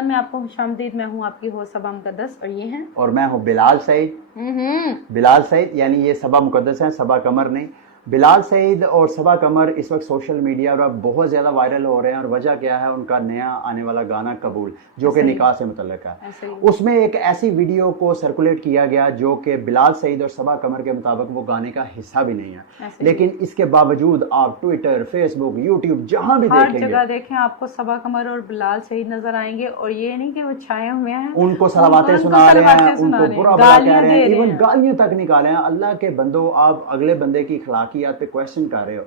मैं आपको खुशामदीद। मैं हूँ आपकी होस्ट सबा मुकद्दस और ये हैं और मैं हूँ बिलाल सईद। बिलाल सईद यानी ये सबा मुकद्दस हैं, सबा कमर नहीं। बिलाल सईद और सबा कमर इस वक्त सोशल मीडिया पर बहुत ज़्यादा वायरल हो रहे हैं और वजह क्या है, उनका नया आने वाला गाना कबूल जो कि निकाह से मुतल्लिक है। उसमें एक ऐसी वीडियो को सर्कुलेट किया गया जो कि बिलाल सईद और सबा कमर के मुताबिक वो गाने का हिस्सा भी नहीं है, लेकिन इसके बावजूद आप ट्विटर, फेसबुक, यूट्यूब जहां भी हर जगह देखें आपको सबा कमर और बिलाल सईद नजर आएंगे। और ये नहीं कि वो छाए हुए हैं, उनको सलावातें सुना रहे हैं, उनको बुरा भला कह रहे हैं, इवन गालियां तक निकाले हैं। अल्लाह के बंदो, आप अगले बंदे की अखलाकियात पे क्वेश्चन कर रहे हो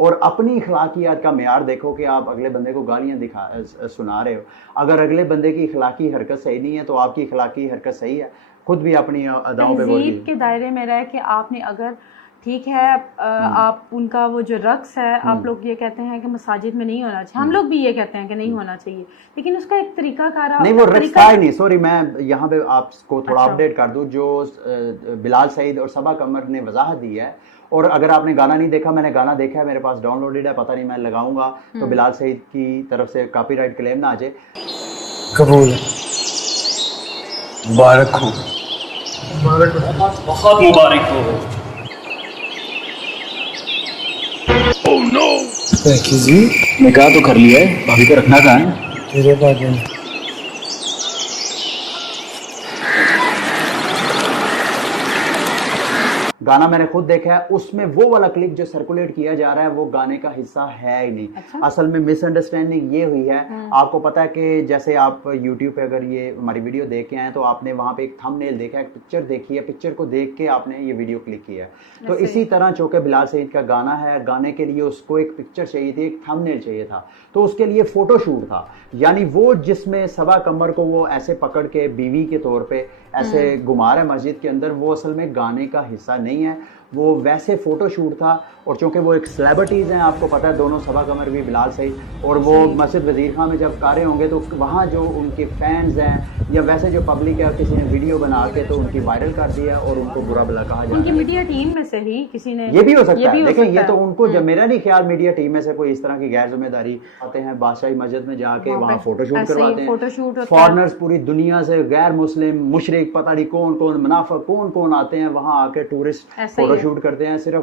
और अपनी अखलाकियात का मेयार देखो कि आप अगले बंदे को गालियां सुना रहे हो। अगर अगले बंदे की अखलाकी हरकत सही नहीं है तो आपकी अखलाकी हरकत सही है। खुद भी अपनी अदाओं पे बोलिए। तहजीब के दायरे में रह के आपने अगर ठीक है आप उनका वो जो रक्स है, आप लोग ये कहते हैं कि मसाजिद में नहीं होना चाहिए, हम लोग भी ये कहते हैं कि नहीं होना चाहिए, लेकिन उसका एक तरीका कार नहीं, वो रक्स था ही नहीं। सॉरी, मैं यहाँ पे आपको थोड़ा अपडेट कर दूं। जो बिलाल सईद और सबा कमर ने वजाहत दी है, और अगर आपने गाना नहीं देखा, मैंने गाना देखा है, मेरे पास डाउनलोडेड है, पता नहीं मैं लगाऊंगा तो बिलाल सईद की तरफ से कॉपीराइट क्लेम ना आ जाए। कबूल मुबारक हो, बहुत मुबारक हो। ओह नो, जी निकाह तो कर लिया है, भाभी को रखना कहाँ है? तेरे पास है। गाना मैंने खुद देखा है, उसमें वो वाला क्लिप जो सर्कुलेट किया जा रहा है वो गाने का हिस्सा है ही नहीं। अच्छा? असल में मिसअंडरस्टैंडिंग ये हुई है। आपको पता है कि जैसे आप YouTube पे अगर ये हमारी वीडियो देख के आए तो आपने वहां पे एक थंबनेल देखा है, एक पिक्चर देखी है, पिक्चर को देख के आपने ये वीडियो क्लिक किया है। तो इसी तरह चूंकि बिलाल सईद का गाना है, गाने के लिए उसको एक पिक्चर चाहिए थी, एक थंबनेल चाहिए था, तो उसके लिए फोटोशूट था। यानी वो जिसमें सबा कमर को वो ऐसे पकड़ के बीवी के तौर पे ऐसे घुमा रहा है मस्जिद के अंदर, वो असल में गाने का हिस्सा नहीं है, वो वैसे फोटोशूट था। और चूंकि वो एक सेलिब्रिटीज़ हैं, आपको पता है, दोनों सबा कमर भी बिलाल सईद, और वो मस्जिद वजीर खान में जब कार्य होंगे तो वहाँ जो उनके फैंस हैं या वैसे जो पब्लिक है, किसी ने वीडियो बना के तो उनकी वायरल कर दिया और उनको बुरा भला कहा जा रहा है। मीडिया टीम में से ही किसी ने, ये भी हो सकता है। देखें, ये तो उनको, जब मेरा नहीं ख्याल मीडिया टीम में से कोई इस तरह की गैर जिम्मेदारी आते हैं बादशाही मस्जिद में जाके वहाँ फोटोशूट करवाते हैं। फॉरनर्स पूरी दुनिया से, गैर मुस्लिम, मुशरिक, पता नहीं कौन कौन, मुनाफिक कौन कौन आते हैं वहाँ आके टूरिस्ट फोटोशूट करते हैं। सिर्फ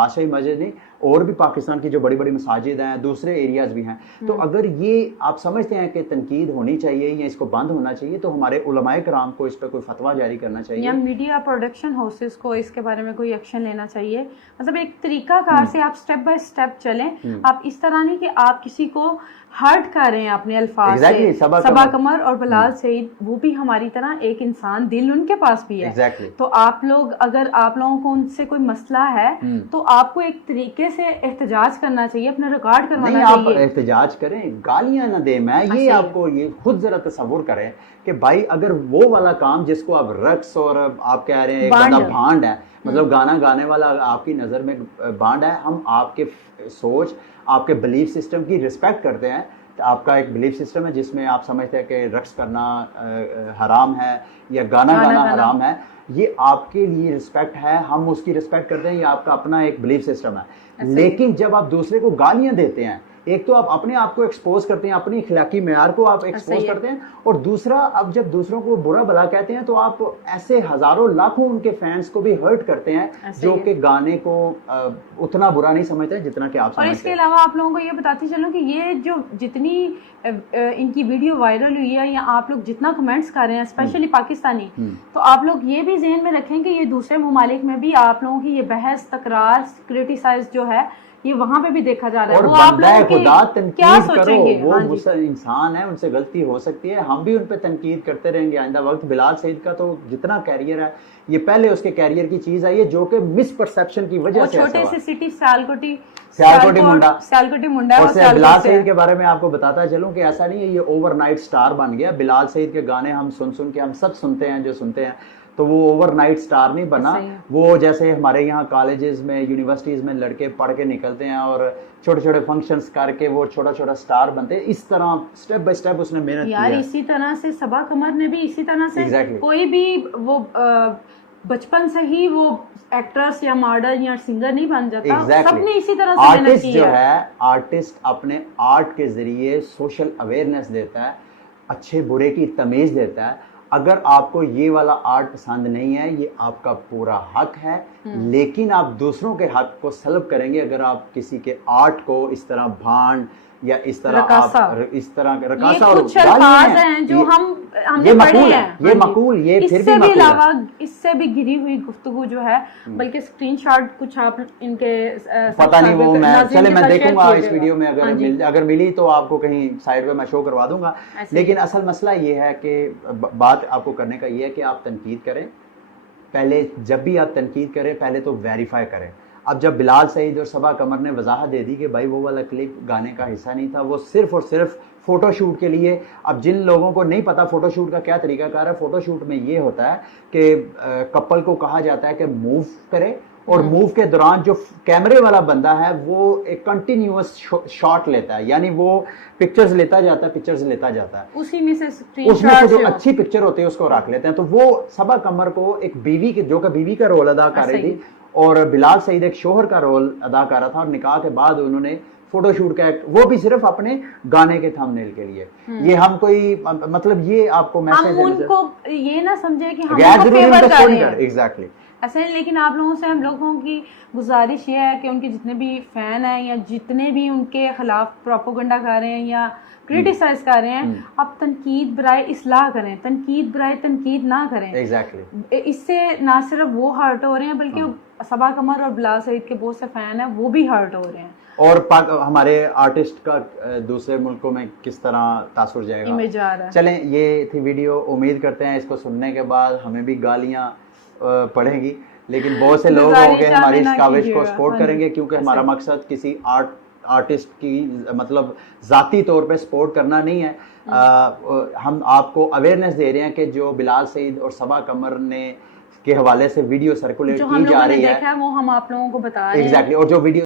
बादशाही मस्जिद नहीं, और भी पाकिस्तान की जो बड़ी बड़ी मसाजिद हैं, दूसरे एरियाज भी हैं। तो अगर ये आप समझते हैं कि तनकीद होनी चाहिए या इसको बंद होना चाहिए, तो हमारे उलमाए कराम को इस पर कोई फतवा जारी करना चाहिए या मीडिया प्रोडक्शन हाउसेस को इसके बारे में कोई एक्शन लेना चाहिए। मतलब एक तरीका कार से आप स्टेप बाय स्टेप चलें। आप इस तरह नहीं कि आप किसी को हर्ट कर रहे हैं अपने अल्फाज से। सबा कमर और बिलाल सईद वो भी हमारी तरह एक इंसान, दिल उनके पास भी है। तो आप लोग, अगर आप लोगों को उनसे कोई मसला है तो आपको एक तरीके से एहतजाज करना चाहिए, अपना रिकॉर्ड करवाना चाहिए। आप एहतजाज करें, गालियां ना दें। मैं ये आपको ये खुद जरा तसव्वुर करें कि भाई, अगर वो वाला काम जिसको आप रक्स और आप कह रहे हैं एक भांड है, मतलब गाना गाने वाला आपकी नजर में भांड है, हम आपके सोच, आपके बिलीफ सिस्टम की रिस्पेक्ट करते हैं। तो आपका एक बिलीफ सिस्टम है जिसमें आप समझते हैं कि रक्स करना हराम है या गाना गाना हराम है, ये आपके लिए रिस्पेक्ट है, हम उसकी रिस्पेक्ट करते हैं, ये आपका अपना एक बिलीफ सिस्टम है। लेकिन जब आप दूसरे को गालियां देते हैं, एक तो आप अपने आप को एक्सपोज करते हैं, अपनी अखलाकी मेयार को आप एक्सपोज करते हैं, और दूसरा, अब जब दूसरों को बुरा भला कहते हैं तो आप ऐसे हजारों लाखों उनके फैंस को भी हर्ट करते हैं जो कि गाने को उतना बुरा नहीं समझते जितना कि आप समझते हैं। और इसके अलावा आप लोगों को ये बताती चलूं कि ये जो जितनी इनकी वीडियो वायरल हुई है या आप लोग जितना कमेंट्स कर रहे हैं, स्पेशली पाकिस्तानी, तो आप लोग ये भी ज़हन में रखें कि ये दूसरे ममालिक में भी आप लोगों की ये बहस, तकरार, क्रिटिसाइज जो है, ये वहां पे भी देखा जा रहा है। वो आप लोग क्या सोचेंगे? वो इंसान है, उनसे गलती हो सकती है, हम भी उन पे तनकीद करते रहेंगे आइंदा वक्त। बिलाल सईद का तो जितना कैरियर है, ये पहले उसके कैरियर की चीज आई है जो कि मिस परसेप्शन की वजह से छोटे से सिटी सियालकोटी मुंडा। और बिलाल सईद के बारे में आपको बताता चलूं कि ऐसा नहीं है ये ओवरनाइट स्टार बन गया। बिलाल सईद के गाने हम सुन के हम सब सुनते हैं, जो सुनते हैं, तो वो ओवरनाइट स्टार नहीं बना। वो जैसे हमारे यहाँ कॉलेजेस में, यूनिवर्सिटीज में लड़के पढ़ के निकलते हैं और छोटे छोटे फंक्शंस करके वो छोटा छोटा स्टार बनते हैं। इस तरह स्टेप बाय स्टेप उसने मेहनत की है। इसी तरह से सबा कमर ने भी इसी तरह से कोई भी वो बचपन से ही वो एक्ट्रेस या मॉडल या सिंगर नहीं बन जाता। सबने इसी तरह से मेहनत की है। आर्टिस्ट अपने आर्ट के जरिए सोशल अवेयरनेस देता है। अच्छे बुरे की तमीज़ देता है। अगर आपको ये वाला आर्ट पसंद नहीं है, ये आपका पूरा हक है, लेकिन आप दूसरों के हक को सल्ब करेंगे अगर आप किसी के आर्ट को इस तरह भांड या इस तरह आप इस तरह रकासा और गालियां हैं जो हमने पढ़े हैं, ये मकूल, ये फिर भी मकूल अलावा इससे भी गिरी हुई गुफ्तगू जो है, बल्कि स्क्रीनशॉट कुछ आप इनके पता नहीं वो मैं देखूंगा इस वीडियो में, अगर मिली तो आपको कहीं साइड पे मैं शो करवा दूंगा। लेकिन असल मसला ये है कि बात आपको करने का ये है कि आप तनकीद करें, पहले जब भी आप तनकीद करें पहले तो वेरीफाई करें। अब जब बिलाल सईद और सबा कमर ने वजाहत दे दी कि भाई वो वाला क्लिप गाने का हिस्सा नहीं था, वो सिर्फ और सिर्फ फोटोशूट के लिए। अब जिन लोगों को नहीं पता फोटोशूट का क्या तरीकाकार है, फोटोशूट में ये होता है कि कपल को कहा जाता है कि मूव करे, और मूव के दौरान जो कैमरे वाला बंदा है वो एक कंटिन्यूअस शॉट लेता है, यानी वो पिक्चर्स लेता जाता है, उसी में से जो अच्छी पिक्चर होती है उसको रख लेते हैं। तो वो सबा कमर को एक बीवी के, जो कि बीवी का रोल अदा कर रही थी, और बिलाल सईद एक शोहर का रोल अदा कर रहा था, और निकाह के बाद उन्होंने फोटोशूट का वो भी सिर्फ अपने गाने के थंबनेल के लिए। ये हम कोई मतलब ये आपको मैसेज उनको ये ना समझे कि हम फेवर कर रहे हैं, एग्जैक्टली ऐसा नहीं। लेकिन आप लोगों से हम लोगों की गुजारिश ये है कि उनके जितने भी फैन हैं या जितने भी उनके खिलाफ प्रोपोगंडा कर रहे हैं या क्रिटिसाइज कर रहे हैं, आप तनकीद बराए इस्लाह करें, तनकीद बराए तनकीद ना करें। एग्जैक्टली इससे ना सिर्फ वो हर्ट हो रहे हैं, बल्कि सबा कमर और बिलाल सईद के बहुत से फैन हैं वो भी हर्ट हो रहे हैं। और हमारे आर्टिस्ट का दूसरे मुल्कों में किस तरह तासुर जाएगा, इमेज आ रहा है। चलें, ये थी वीडियो। उम्मीद करते हैं इसको सुनने के बाद हमें भी गालियां पड़ेंगी, लेकिन बहुत से लोग होंगे हमारी इस काविश को सपोर्ट करेंगे, क्योंकि हमारा मकसद किसी आर्टिस्ट की मतलब जाती तौर पे सपोर्ट करना नहीं है। हम आपको अवेयरनेस दे रहे हैं कि जो बिलाल सईद और सबा कमर ने के हवाले से वीडियो सर्कुलेट की जा रही है, वो हम आप लोगों को बता रहे हैं। एग्जैक्टली। और जो वीडियो